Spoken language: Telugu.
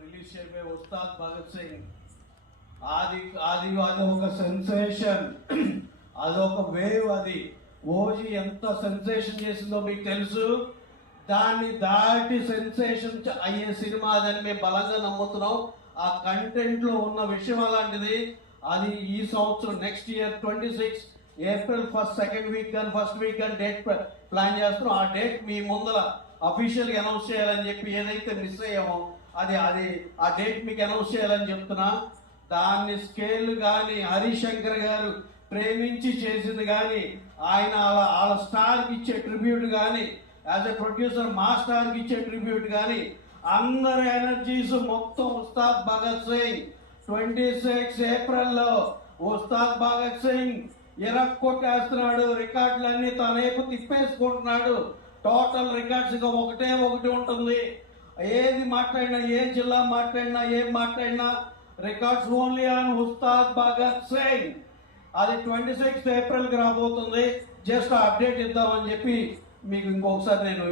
రిలీజ్ చేయబోయే ఉస్తాద్ భగత్ సింగ్ అది ఒక సెన్సేషన్, అదొక వేవ్. అది ఓజీ ఎంత సెన్సేషన్ చేసిందో మీకు తెలుసు. దాన్ని దాటి సెన్సేషన్ అయ్యే సినిమా అదని మేము బలంగా నమ్ముతున్నాం. ఆ కంటెంట్ లో ఉన్న విషయం అలాంటిది. అది ఈ సంవత్సరం next year 26 April 1st, 2nd week కానీ 1st వీక్ కానీ డేట్ ప్లాన్ చేస్తున్నాం. ఆ డేట్ మీ ముందర అఫీషియల్గా అనౌన్స్ చేయాలని చెప్పి, ఏదైతే మిస్ అయ్యామో అది ఆ డేట్ మీకు అనౌన్స్ చేయాలని చెప్తున్నా. దాన్ని స్కేల్ కానీ హరిశంకర్ గారు ప్రేమించి చేసింది కానీ, ఆయన వాళ్ళ స్టార్కి ఇచ్చే ట్రిబ్యూట్ కానీ, యాజ్ ఎ ప్రొడ్యూసర్ మా స్టార్కి ఇచ్చే ట్రిబ్యూట్ కానీ, అందరి ఎనర్జీస్ మొత్తం ఉస్తాద్ భగత్ సింగ్ 26 ఏప్రిల్లో ఉస్తాద్ భగత్ సింగ్ కొట్టేస్తున్నాడు. రికార్డులన్నీ తన వైపు తిప్పేసుకుంటున్నాడు. టోటల్ రికార్డ్స్ ఇంకా ఒకటి ఉంటుంది. ఏది మాట్లాడినా, ఏ జిల్లా మాట్లాడినా, ఏం మాట్లాడినా records only on Ustaad Bhagat Singh. అది 26 ఏప్రిల్కి రాబోతుంది. జస్ట్ అప్డేట్ ఇద్దామని చెప్పి మీకు ఇంకొకసారి నేను